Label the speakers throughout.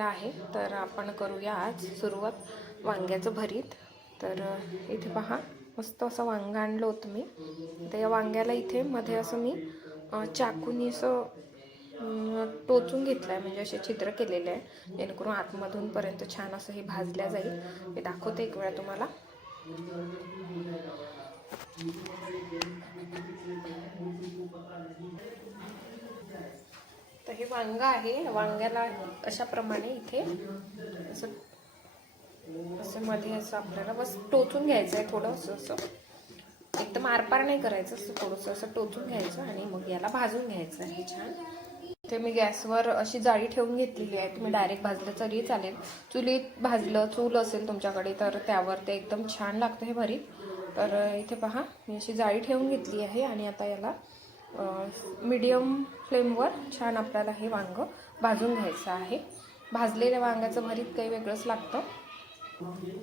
Speaker 1: आहे तर आपण करूया आज सुरुवात वांग्याचं भरीत. तर इथे पहा मस्त असं वांगं आणलं होतं मी. तर या वांग्याला इथे मध्ये असं मी अ, चाकूनी असं टोचून घेतलं आहे म्हणजे असे छिद्र केलेले आहे जेणेकरून आतमधूनपर्यंत छान असं हे भाजल्या जाईल. हे दाखवते एक वेळा तुम्हाला. तर हे वांग आहे. वांग्याला अशा प्रमाणे इथे असं असं मध्ये असं आपल्याला बस टोचून घ्यायचं आहे थोडं असं असं. एकदम आरपार नाही करायचं असं थोडंसं असं टोचून घ्यायचं आणि मग याला भाजून घ्यायचं आहे. छान. ते मी गॅसवर अशी जाळी ठेवून घेतलेली आहे. तुम्ही डायरेक्ट भाजलं तरी चालेल. चुलीत भाजलं चूल असेल तुमच्याकडे तर त्यावर ते एकदम छान लागतं हे भरीत. तर इथे पहा मी अशी जाळी ठेवून घेतली आहे आणि आता याला मीडियम फ्लेमवर छान आपल्याला हे वांगं भाजून घ्यायचं आहे. भाजलेल्या वांग्याचं भरीत काही वेगळंच लागतं.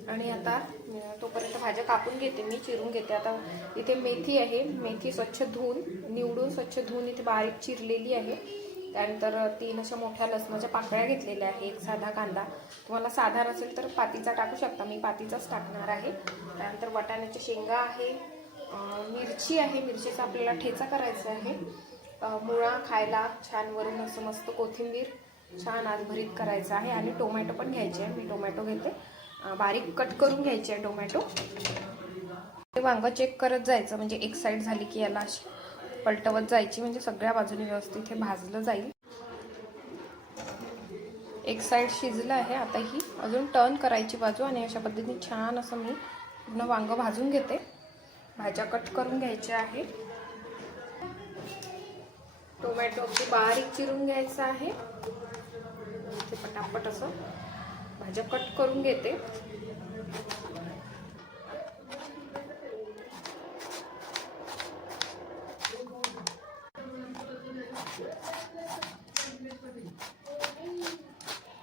Speaker 1: आणि आता तोपर्यंत भाज्या कापून घेते मी चिरून घेते. आता इथे मेथी आहे. मेथी स्वच्छ धुवून निवडून स्वच्छ धुवून इथे बारीक चिरलेली आहे. त्यानंतर तीन अशा मोठ्या लसणाच्या पाकळ्या घेतलेल्या आहे. एक साधा कांदा. तुम्हाला साधा नसेल तर पातीचा टाकू शकता. मी पातीचाच टाकणार आहे. त्यानंतर वाटाण्याच्या शेंगा आहे. मिरची आहे. मिरचीचा आपल्याला ठेचा करायचा आहे. मुळा खायला छान वरून असं मस्त कोथिंबीर छान आज भरीत करायचं आहे आणि टोमॅटो पण घ्यायचे आहे. मी टोमॅटो घेते. बारीक कट करून घ्यायचे आहे टोमॅटो. ते वांगं चेक करत जायचं. म्हणजे एक साईड झाली की याला अशी पलटवत जायची. म्हणजे सगळ्या बाजूने व्यवस्थित हे भाजलं जाईल. एक साईड शिजलं आहे. आता ही अजून टर्न करायची बाजू आणि अशा पद्धतीने छान असं मी पूर्ण वांगं भाजून घेते. भाज्या कट करून घ्यायच्या आहे टोमॅटो अगदी बारीक चिरून घ्यायचं आहे. ते पटापट असं भाज्या कट करून घेते.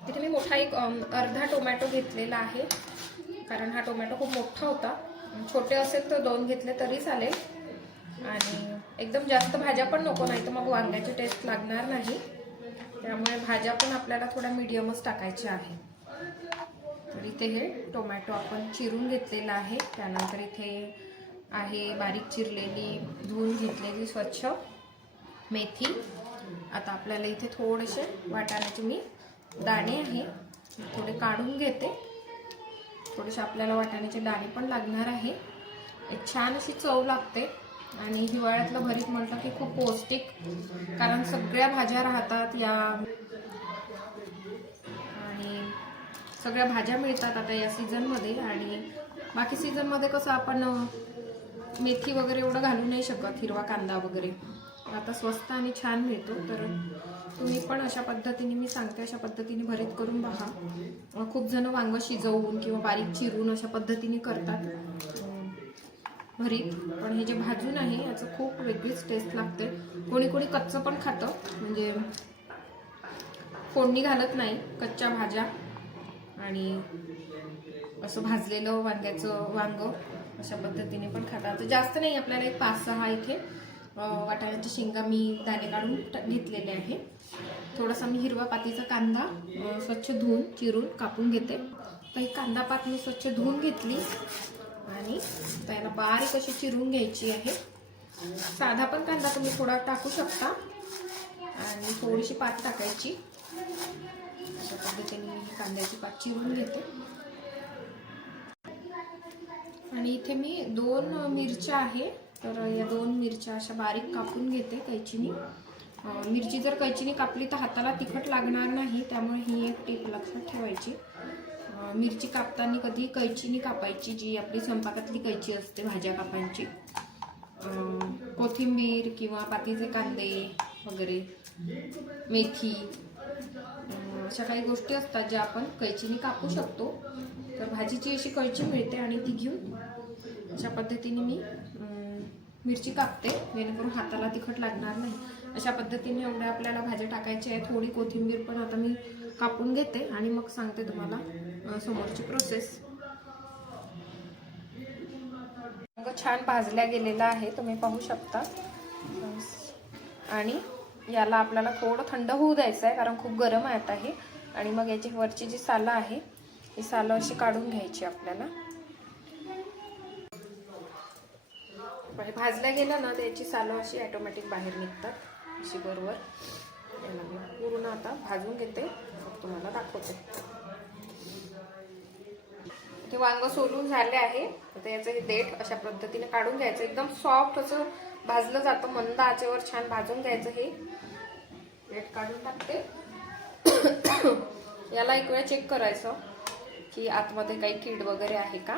Speaker 1: तिथे मी मोठा एक अर्धा टोमॅटो घेतलेला आहे. कारण हा टोमॅटो खूप मोठा होता. छोटे असेल तर दोन घेतले तरी चालेल. आणि एकदम जास्त भाज्या पण नको नाही तर मग वांग्याची टेस्ट लागणार नाही. त्यामुळे भाज्या पण आपल्याला थोड्या मिडियमच टाकायच्या आहे तर इथे हे टोमॅटो आपण चिरून घेतलेला आहे. त्यानंतर इथे आहे बारीक चिरलेली धुवून घेतलेली स्वच्छ मेथी. आता आपल्याला इथे थोडेसे वाटाण्याचे मी दाणे आहे. थोडे काढून घेते. थोडेसे आपल्याला वाटाण्याचे डाळी पण लागणार आहे. एक छान अशी चव लागते. आणि हिवाळ्यातलं भरीत म्हटलं की खूप पौष्टिक कारण सगळ्या भाज्या राहतात या. आणि सगळ्या भाज्या मिळतात आता या सीझनमध्ये. आणि बाकी सीझनमध्ये कसं आपण मेथी वगैरे एवढं घालू नाही शकत हिरवा कांदा वगैरे. आता स्वस्त आणि छान मिळतो तर तुम्ही पण अशा पद्धतीने मी सांगते अशा पद्धतीने भरीत करून पहा खूप जण वांग शिजवून किंवा बारीक चिरून अशा पद्धतीने करतात. भरीत. पण हे जे भाजून आहे याचं खूप वेगळीच टेस्ट लागते. कोणी कोणी कच्चं पण खातं. म्हणजे फोडणी घालत नाही कच्च्या भाज्या. आणि असं भाजलेलं वांग्याचं वांग अशा पद्धतीने पण खातात. जास्त नाही आपल्याला एक पाच सहा इथे वाटाण्याच्या शेंगा मी दाणे काढून घेतलेले आहे. थोडासा मी हिरवा पातीचा कांदा स्वच्छ धुवून चिरून कापून घेते. तर ही कांदा पात मी स्वच्छ धुवून घेतली आणि त्याला बारीक अशी चिरून घ्यायची आहे. साधा पण कांदा तुम्ही थोडा टाकू शकता आणि थोडीशी पात टाकायची. अशा पद्धतीने मी कांद्याची पात चिरून घेते. आणि इथे मी दोन मिरच्या आहे. तर या दोन मिरच्या अशा बारीक कापून घेते कैचीनी. मिरची जर कैचीनी कापली तर हाताला तिखट लागणार नाही त्यामुळे ही एक टीप लक्षात ठेवायची. मिरची कापताना कधी कैचिनी कापायची जी आपली स्वयंपाकातली कैची असते भाज्या कापायची कोथिंबीर किंवा पातीचे कांदे वगैरे मेथी अशा काही गोष्टी असतात ज्या आपण कैचीने कापू शकतो. तर भाजीची अशी कैची मिळते आणि ती घेऊन अशा पद्धतीने मी मिरची कापते जेणेकरून हाताला तिखट लागणार नाही. अशा पद्धतीने एवढ्या आपल्याला भाज्या टाकायच्या आहे थोडी कोथिंबीर पण आता मी कापून घेते आणि मग सांगते तुम्हाला समोरची प्रोसेस रंग छान भाजल्या गेलेला आहे तुम्ही पाहू शकता. आणि याला आपल्याला थोडं थंड होऊ द्यायचं आहे कारण खूप गरम आहे आता हे. आणि मग याची वरची जी सालं आहे ही सालं अशी काढून घ्यायची आपल्याला हे भाजल्या गेलं ना त्याची सालं अशी ॲटोमॅटिक बाहेर निघतात अशी बरोबर याला मी पूर्ण आता भाजून घेते तुम्हाला दाखवते. ते वांग सोलून झाले आहे आता याचं हे देठ अशा पद्धतीने काढून घ्यायचं. एकदम सॉफ्ट असं भाजलं जातं मंद आचेवर छान भाजून घ्यायचं हे. देठ काढून टाकते. याला एक वेळा चेक करायचं की आतमध्ये काही कीड वगैरे आहे का?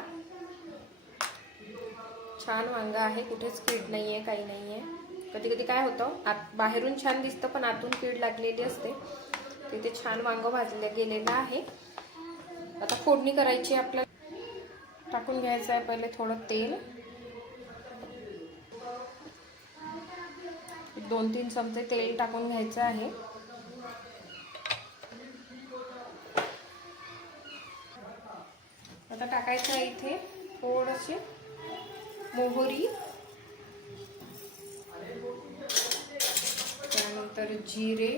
Speaker 1: छान वांगा आहे कुठेच कीड नाही आहे काही नाही आहे कधी कधी काय होतं आत बाहेरून छान दिसतं पण आतून कीड लागलेली असते. तिथे छान वांग भाजलं गेलेलं आहे. आता फोडणी करायची आपल्याला. टाकून घ्यायचं आहे पहिले थोडं तेल. दोन तीन चमचे तेल टाकून घ्यायचं आहे. आता टाकायचं आहे इथे थोडसे मोहरी. त्यानंतर जिरे.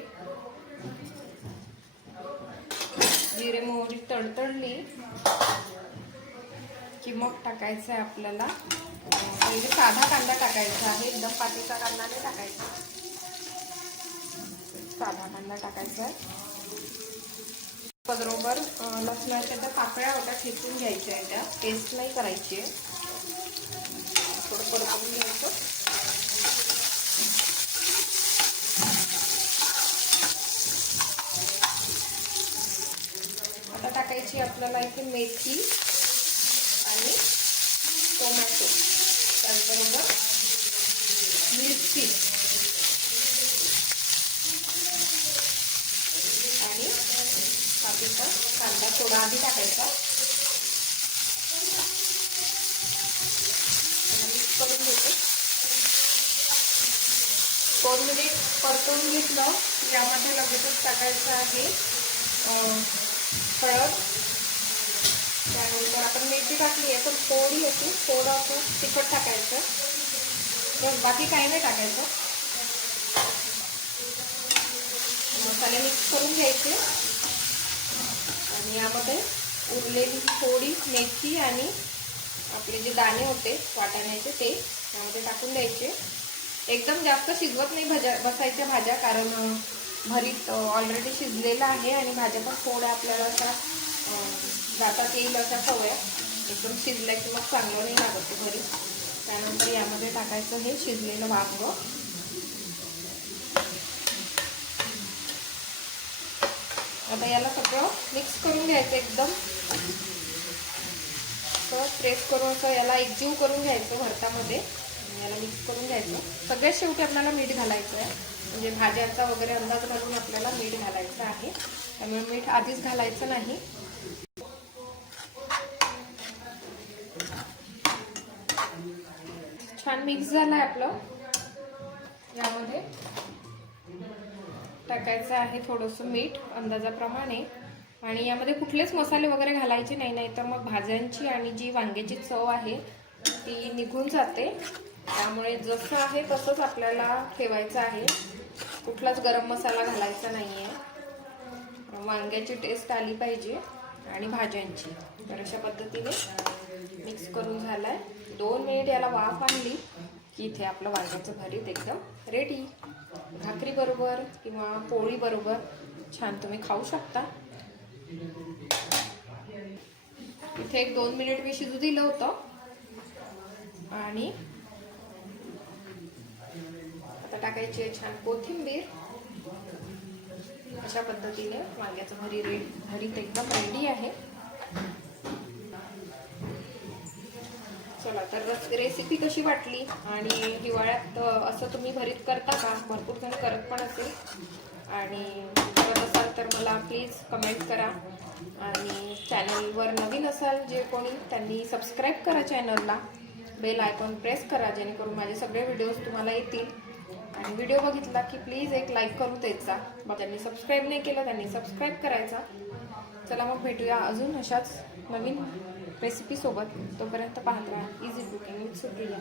Speaker 1: जिरे मोहरी तडतडली की मग टाकायचं आहे आपल्याला. अं, पहिले साधा कांदा टाकायचा आहे एकदम पातीचा कांदा नाही टाकायचा. साधा कांदा टाकायचा आहे. बरोबर लसणाच्या त्या पाकळ्या होत्या ठेचून घ्यायच्या आहे त्या. पेस्ट नाही करायची आहे. थोडं परतवून घ्यायचं आता टाकायची आपल्याला इथे मेथी आणि टोमॅटो. त्याचबरोबर मिरची. आणि बाकीचा कांदा थोडा आधी टाकायचा मिक्स करून घेते दोन मिनिट घेतलं. की यामध्ये लगेचच टाकायचं आहे. हळद. त्यानंतर आपण मेथी टाकली आहे पण थोडी अशी थोडं असं तिखट टाकायचं. बस बाकी काही नाही टाकायचं. मसाले मिक्स करून घ्यायचे. आणि यामध्ये उरलेली थोडी मेथी आणि आपले जे दाणे होते वाटाण्याचे ते त्यामध्ये टाकून द्यायचे. एकदम जास्त शिजवत नाही भाज्या बसायच्या भाज्या कारण भरीत ऑलरेडी शिजलेलं आहे आणि भाज्या पण थोड्या आपल्याला अशा जातात येईल अशा सवया. एकदम शिजल्या की मग चांगलं नाही लागत ते भरीत. त्यानंतर यामध्ये टाकायचं हे शिजलेलं वांग आता याला सगळं मिक्स करून घ्यायचं एकदम. प्रेस करून असं याला एकजीव करून घ्यायचं भरतामध्ये. याला मिक्स करून घ्यायचं. सगळ्यात शेवटी आपल्याला मीठ घालायचं आहे म्हणजे भाज्यांचा वगैरे अंदाज घालून आपल्याला मीठ घालायचं आहे. त्यामुळे मीठ आधीच घालायचं नाही. छान मिक्स झालं आहे आपलं. यामध्ये टाकायचं आहे थोडंसं मीठ अंदाजाप्रमाणे. आणि यामध्ये कुठलेच मसाले वगैरे घालायचे नाही नाही तर मग भाज्यांची आणि जी वांग्याची चव आहे ती निघून जाते. त्यामुळे जसं आहे तसंच आपल्याला ठेवायचं आहे. कुठलाच गरम मसाला घालायचा नाही आहे वांग्याची टेस्ट आली पाहिजे आणि भाज्यांची. तर अशा पद्धतीने मिक्स करून झाला आहे दोन मिनिट याला वाफ आणली की इथे आपलं वांग्याचं भरीत एकदम रेडी भाकरीबरोबर किंवा पोळीबरोबर छान तुम्ही खाऊ शकता. इथे एक दोन मिनिट मी शिजू दिलं होतं. आणि आता टाकायची आहे छान. कोथिंबीर अशा पद्धतीने वांग्याचं भरी रेड भरीत एकदम रेडी आहे. चला तर रेसिपी कशी वाटली? आणि हिवाळ्यात असं तुम्ही भरीत करता का? भरपूर जण करत पण असेल. आणि करत असाल तर मला प्लीज कमेंट करा. आणि चॅनलवर नवीन असाल जे कोणी त्यांनी सबस्क्राईब करा चॅनलला बेल आयकॉन प्रेस करा जेणेकरून माझे सगळे व्हिडिओज तुम्हाला येतील. आणि व्हिडिओ बघितला की प्लीज एक लाईक करू द्यायचा. मग त्यांनी सबस्क्राईब नाही केलं त्यांनी सबस्क्राईब करायचा. चला मग भेटूया अजून अशाच नवीन रेसिपीसोबत तोपर्यंत पाहत राहा. Easy cooking with Supriya